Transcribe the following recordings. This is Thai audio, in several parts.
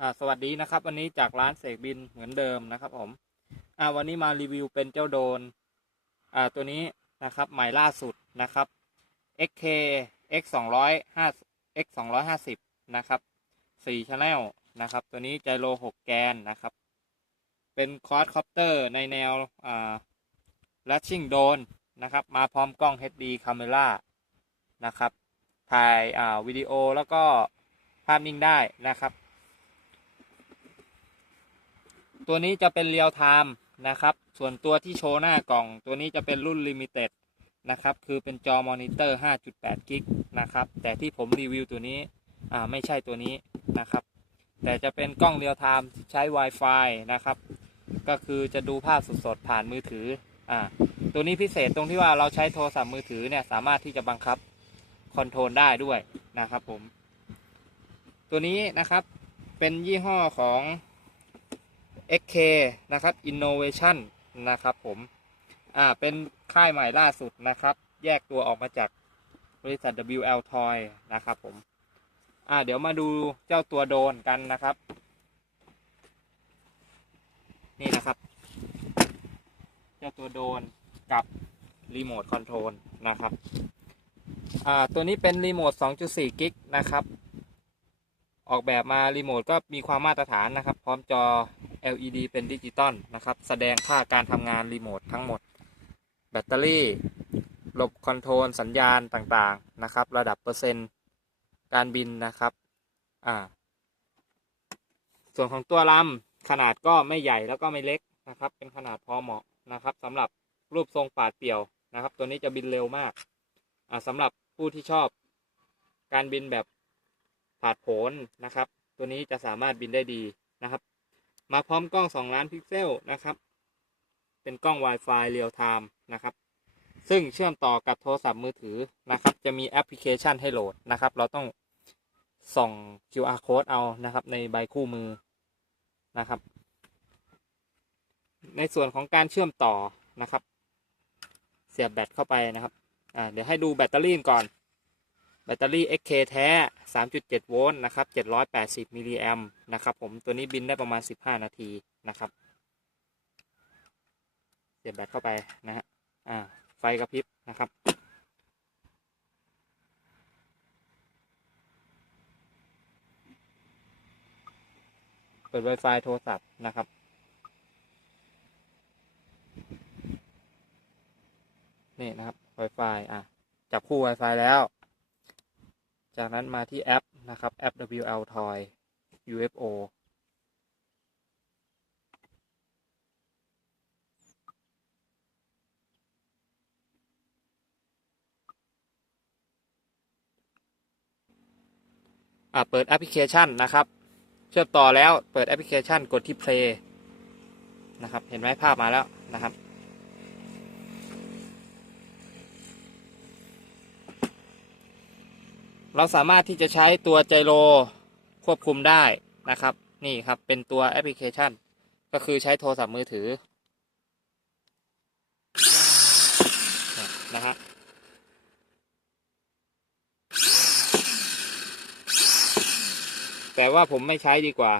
อ่าสวัสดีนะครับ วันนี้จากร้านเสกบินเหมือนเดิมนะครับ ผม อ่าวันนี้มารีวิวเป็นเจ้าโดน อ่าตัวนี้นะครับใหม่ล่าสุดนะครับ XK X 205 X 250นะครับ4 Channel นะครับ ตัวนี้ไจโร6แกนนะครับ เป็นคอร์สคอปเตอร์ในแนวอ่า Latching Drone นะครับ มาพร้อมกล้อง HD Camera นะครับถ่ายอ่าวิดีโอแล้วก็ภาพนิ่งได้นะครับ ตัวนี้จะเป็นเรียลไทม์นะครับ ส่วนตัวที่โชว์หน้ากล่อง ตัวนี้จะเป็นรุ่นลิมิเต็ดนะครับ คือเป็นจอมอนิเตอร์ 5.8 กิกนะครับ แต่ที่ผมรีวิวตัวนี้ อ่า ไม่ใช่ตัวนี้นะครับ แต่จะเป็นกล้องเรียลไทม์ใช้ Wi-Fi นะครับ ก็คือจะดูภาพสดๆ ผ่านมือถือ อ่า ตัวนี้พิเศษตรงที่ว่าเราใช้โทรศัพท์มือถือเนี่ย สามารถที่จะบังคับคอนโทรลได้ด้วยนะครับผม ตัวนี้นะครับ เป็นยี่ห้อของ XK นะครับ Innovation นะครับผมอ่าเป็นค่ายใหม่ล่าสุดนะครับ แยกตัวออกมาจากบริษัท WL Toy นะครับผมอ่าเดี๋ยวมาดูเจ้าตัวโดนกันนะครับ นี่นะครับ เจ้าตัวโดนกับรีโมทคอนโทรลนะครับอ่าตัวนี้เป็นรีโมท 2.4 กิกนะครับ ออกแบบมารีโมทก็มีความมาตรฐานนะครับ พร้อมจอ LED เป็นดิจิตอลนะครับ แสดงค่าการทำงานรีโมททั้งหมด แบตเตอรี่ระบบคอนโทรลสัญญาณต่างๆนะครับ ระดับเปอร์เซ็นต์การบินนะครับอ่าส่วนของตัวลำขนาดก็ไม่ใหญ่แล้วก็ไม่เล็กนะครับ เป็นขนาดพอเหมาะนะครับสำหรับรูปทรงปาดเปี่ยวนะครับ ตัวนี้จะบินเร็วมากอ่าสำหรับผู้ที่ชอบการบินแบบ ผาดโผนนะครับ ตัวนี้จะสามารถบินได้ดีนะครับ มาพร้อมกล้อง 2 ล้านพิกเซลนะครับ เป็นกล้อง Wi-Fi Real Time นะครับ ซึ่งเชื่อมต่อกับโทรศัพท์มือถือนะครับ จะมีแอปพลิเคชันให้โหลดนะครับ เราต้องส่อง QR code เอานะครับ ในใบคู่มือนะครับ ในส่วนของการเชื่อมต่อนะครับ เสียบแบตเข้าไปนะครับเดี๋ยวให้ดูแบตเตอรี่ก่อน แบตเตอรี่ XK แท้ 3.7 โวลต์นะครับ 780 มิลลิแอมป์นะครับผมตัวนี้บินได้ประมาณ 15 นาทีนะครับ เสียบแบตเข้าไปนะฮะอ่าไฟกระพริบนะครับ เปิด Wi-Fi โทรศัพท์นะครับนี่นะครับ Wi-Fi อะ จับคู่ Wi-Fi แล้ว จากนั้นมาที่แอปนะครับ แอป WL Toy UFO อะเปิดแอปพลิเคชันนะครับ เชื่อมต่อแล้วเปิดแอปพลิเคชันกดที่ play นะครับ เห็นไหมภาพมาแล้วนะครับ เราสามารถที่จะใช้ตัวไจโรควบคุมได้นะครับ นี่ครับเป็นตัวแอปพลิเคชัน ก็คือใช้โทรศัพท์มือถือนะฮะแต่ว่าผมไม่ใช้ดีกว่า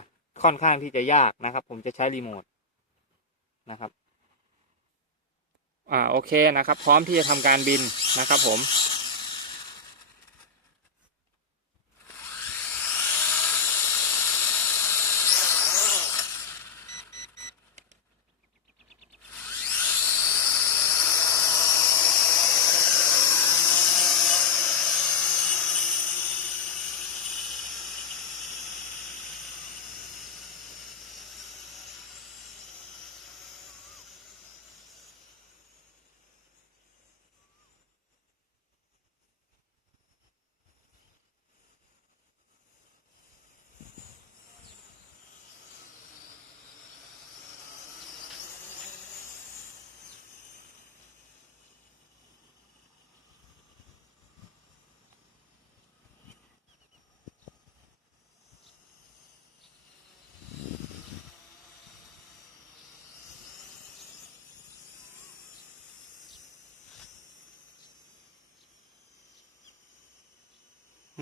ค่อนข้างที่จะยากนะครับ ผมจะใช้รีโมทนะครับ อ่าโอเคนะครับ พร้อมที่จะทำการบินนะครับผม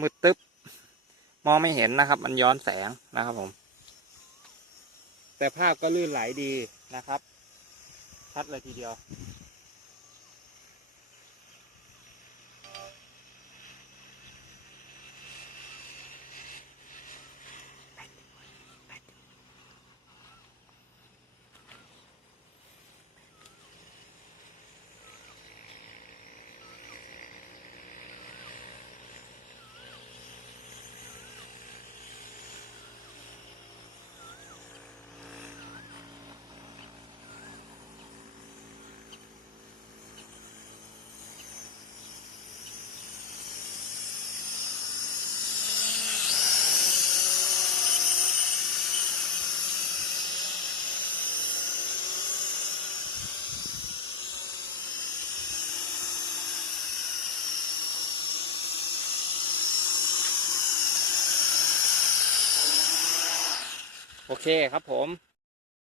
มืดตึ๊บมองไม่เห็นนะครับ มันย้อนแสงนะครับผม แต่ภาพก็ลื่นไหลดีนะครับ ชัดเลยทีเดียว โอเคครับผม